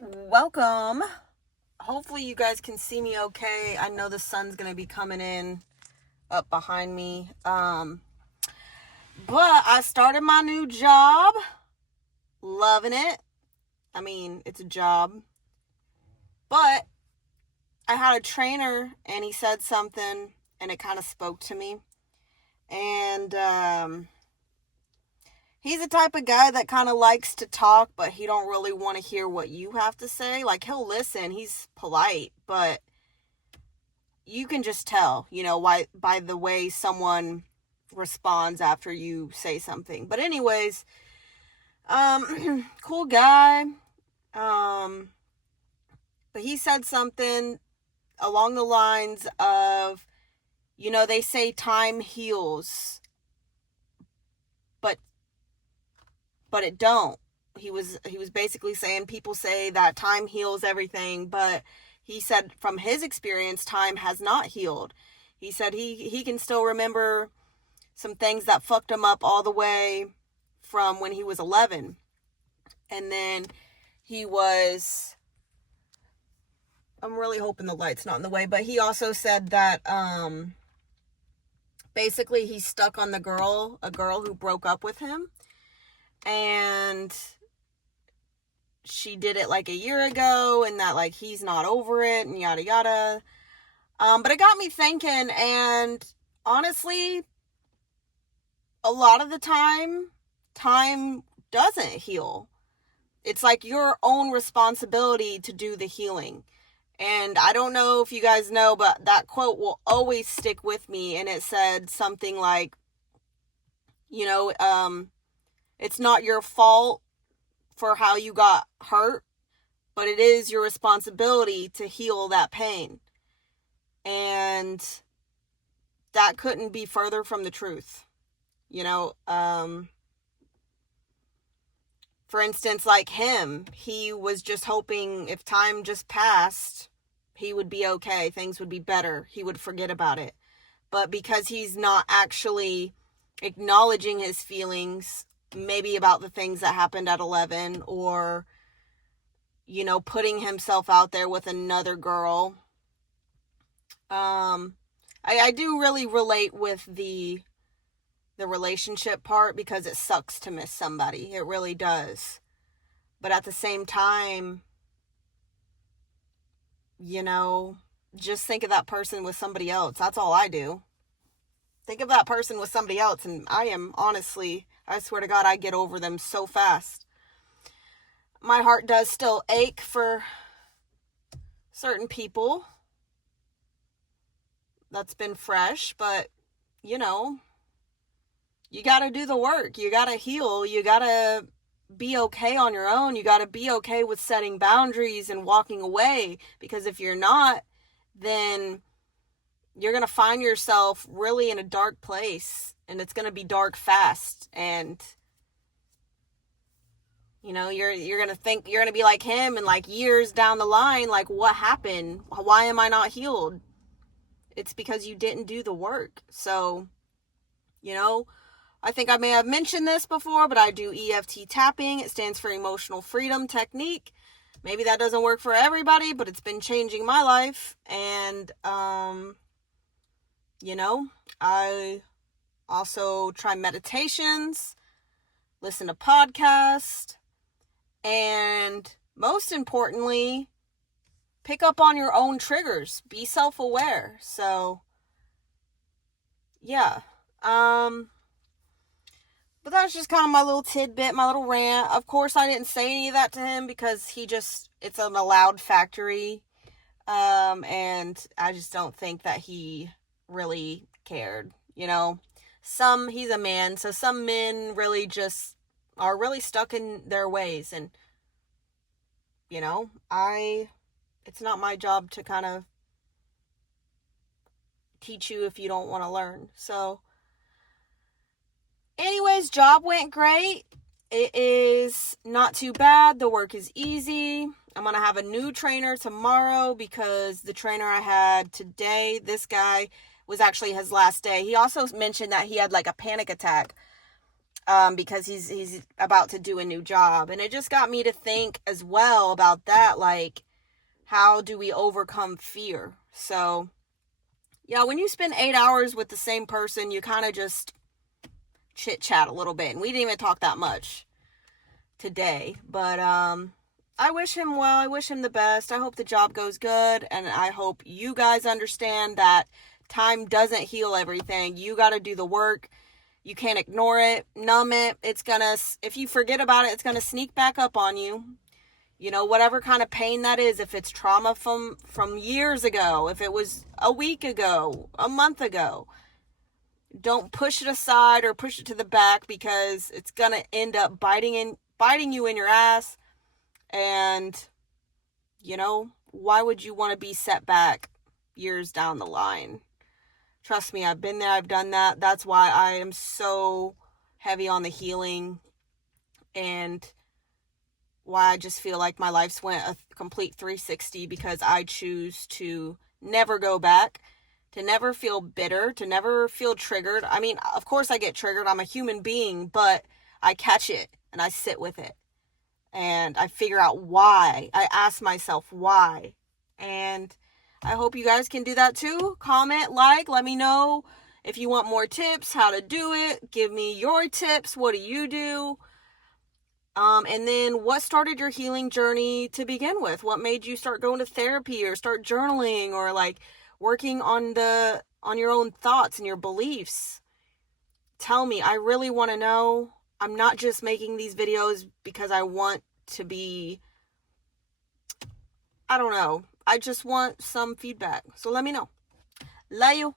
Welcome. Hopefully you guys can see me okay. I know the sun's going to be coming in up behind me. But I started my new job. Loving it. I mean, it's a job. But I had a trainer and he said something and it kind of spoke to me. And he's the type of guy that kind of likes to talk, but he don't really want to hear what you have to say. Like, he'll listen. He's polite, but you can just tell, why by the way someone responds after you say something. But anyways, cool guy. Um, but he said something along the lines of, they say time heals, but it don't. He was basically saying people say that time heals everything, but he said from his experience, time has not healed. He said he can still remember some things that fucked him up all the way from when he was 11. And then he was, I'm really hoping the light's not in the way, but he also said that basically he's stuck on a girl who broke up with him. And she did it like a year ago, and that like he's not over it and yada yada. But it got me thinking, and honestly, a lot of the time doesn't heal. It's like your own responsibility to do the healing. And I don't know if you guys know, but that quote will always stick with me. And it said something like, it's not your fault for how you got hurt, but it is your responsibility to heal that pain. And that couldn't be further from the truth. For instance, like him, he was just hoping if time just passed, he would be okay. Things would be better. He would forget about it. But because he's not actually acknowledging his feelings, maybe about the things that happened at 11, or, putting himself out there with another girl. I do really relate with the relationship part, because it sucks to miss somebody. It really does. But at the same time, just think of that person with somebody else. That's all I do. Think of that person with somebody else, and I swear to God, I get over them so fast. My heart does still ache for certain people. That's been fresh, but, you gotta do the work. You gotta heal. You gotta be okay on your own. You gotta be okay with setting boundaries and walking away, because if you're not, then you're gonna find yourself really in a dark place, and it's gonna be dark fast. And you're gonna think you're gonna be like him, and like years down the line, like, what happened? Why am I not healed? It's because you didn't do the work. So, I think I may have mentioned this before, but I do EFT tapping. It stands for Emotional Freedom Technique. Maybe that doesn't work for everybody, but it's been changing my life. And, I also try meditations, listen to podcasts, and most importantly, pick up on your own triggers. Be self-aware. So, yeah. But that's just kind of my little tidbit, my little rant. Of course, I didn't say any of that to him because it's an allowed factory. And I just don't think that he really cared, he's a man, so some men really just are really stuck in their ways. And, it's not my job to kind of teach you if you don't want to learn. So, anyways, job went great. It is not too bad. The work is easy. I'm going to have a new trainer tomorrow, because the trainer I had today, this guy, was actually his last day. He also mentioned that he had like a panic attack. because he's about to do a new job. And it just got me to think as well about that, like, how do we overcome fear? So, yeah, when you spend 8 hours with the same person, you kind of just chit chat a little bit. And we didn't even talk that much today. But I wish him well. I wish him the best. I hope the job goes good. And I hope you guys understand that time doesn't heal everything. You got to do the work. You can't ignore it, numb it. It's gonna, if you forget about it, it's gonna sneak back up on you. You know, whatever kind of pain that is, if it's trauma from years ago, if it was a week ago, a month ago, don't push it aside or push it to the back, because it's gonna end up biting you in your ass. And, you know, why would you want to be set back years down the line? Trust me, I've been there, I've done that. That's why I am so heavy on the healing, and why I just feel like my life's went a complete 360, because I choose to never go back, to never feel bitter, to never feel triggered. I mean, of course I get triggered. I'm a human being, but I catch it and I sit with it. And I figure out why. I ask myself why. And I hope you guys can do that too. Comment, like, let me know if you want more tips, how to do it. Give me your tips. What do you do? And then what started your healing journey to begin with? What made you start going to therapy or start journaling or like working on your own thoughts and your beliefs? Tell me. I really want to know. I'm not just making these videos because I want to be, I don't know. I just want some feedback. So let me know. Love you.